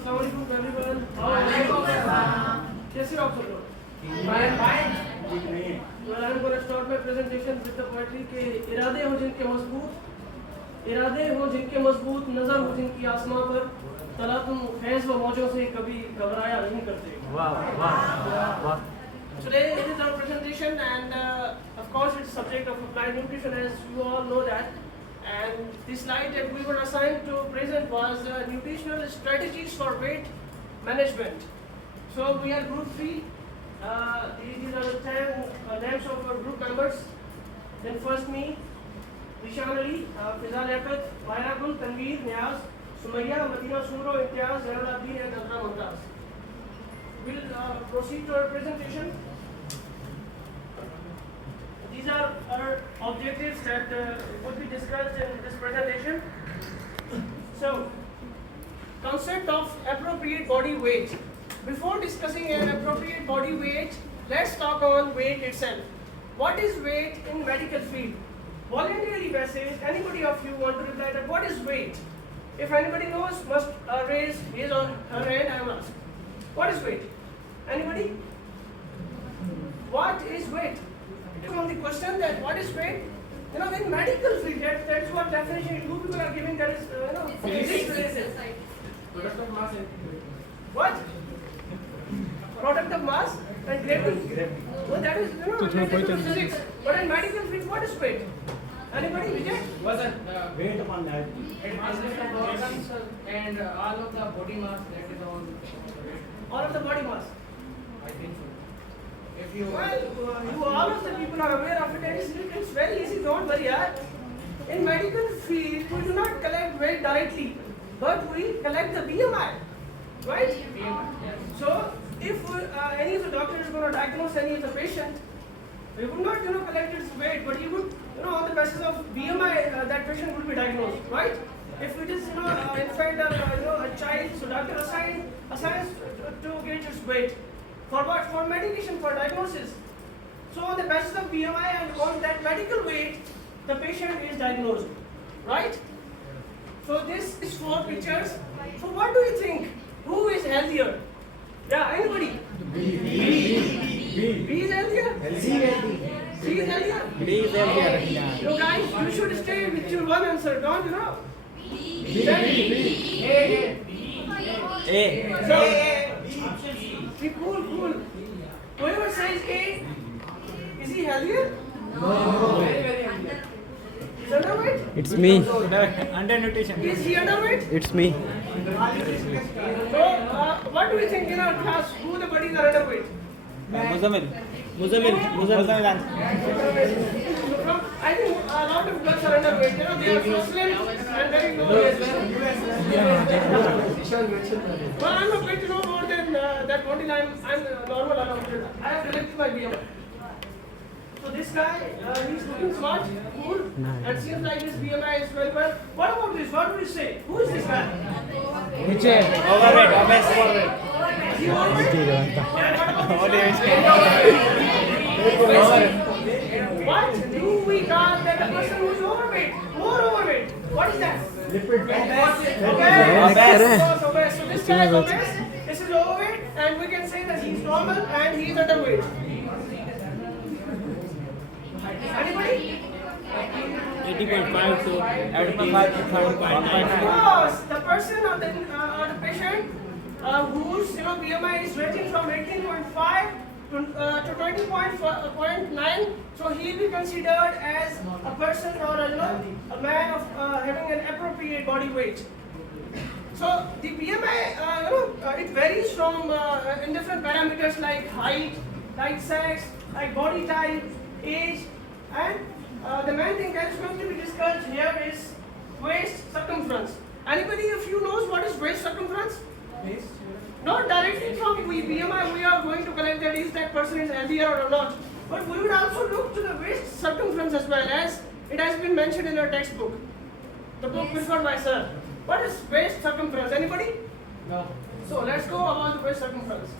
Assalamualaikum everyone. कैसे हो आप सब लोग? Well, I'm going to start my presentation with the poetry के इरादे हो जिनके मजबूत नजर हो जिनकी आसमां पर तला तुम फैज़ व मौजों से कभी घबराया नहीं करते. Wow. Today it is our presentation and of course it's subject of applied nutrition as you all know that. And the slide that we were assigned to present was nutritional strategies for weight management. So we are group 3. These are the 10 names of our group members. Then first me, Rishan Ali, Fizal Yakat, Maya Gul, Tanveer, Niaz, Sumayya, Madina Suro, Imtiaz, Zainuddin and Azra Mumtaz. We'll proceed to our presentation. These are our objectives that will be discussed in this presentation. So, concept of appropriate body weight. Before discussing an appropriate body weight, let's talk on weight itself. What is weight in medical field? Voluntarily basis, anybody of you want to reply that what is weight? If anybody knows, must raise his or her hand. I am asked. What is weight? Anybody? What is weight? On the question that what is weight, in medical field, that's what definition you people are giving. That is, physics related. Product of mass and What? Product of mass and gravity. Well, that is, related to physics. But in medical field, what is weight? Anybody? Vijay? wasn't Weight upon that. it must be from the organs and all of the body mass that is on weight. All of the body mass. I think so. If you Well, you all of the people are aware of it, and it's very easy. Don't worry, yaar. In medical field, we do not collect weight directly, but we collect the BMI, right? So, if any of the doctor is going to diagnose any of the patient, we would not, collect its weight, but he would, on the basis of BMI, that patient would be diagnosed, right? If it is, in fact, a child, so doctor assigns to gauge its weight. For what? For medication, for diagnosis. So on the basis of BMI and on that medical weight, the patient is diagnosed, right? So this is 4 pictures. So what do you think? Who is healthier? Yeah, anybody? B is healthier? C is healthier? You guys, you should stay with your one answer, don't you know? So, be cool. Whoever says A, is he healthier? very healthy. Is underweight? It's me. Undernutrition. Is he underweight? It's me. So, what do you think in our class? Who the buddies are underweight? Muzammil. I think a lot of girls are underweight. They are so slim and very low as well. Well, I'm a bit more than that body line. I'm normal around here. I have collected my BMI. So this guy, he's looking smart, cool, and seems like his BMI is very well. What about this? What would you say? Who is this guy? Overweight. Is he overweight? What do we call that a person who is overweight? More overweight. What is that? Obese. So this guy is obese. This is overweight, and we can say that he's normal and he's underweight. Anybody? 80.5 to 85 to 5.5. Because the person or the patient whose BMI is ranging from 18.5 to 20.9, so he will be considered as a person or a man of having an appropriate body weight. So the BMI, it varies from in different parameters like height, like sex, like body type, age, and the main thing that is going to be discussed here is waist circumference. Anybody of you knows what is waist circumference? Not directly from BMI we are going to collect that is that person is healthier or not. But we would also look to the waist circumference as well, as it has been mentioned in our textbook. The book preferred by sir. What is waist circumference? Anybody? No. So let's go about the waist circumference.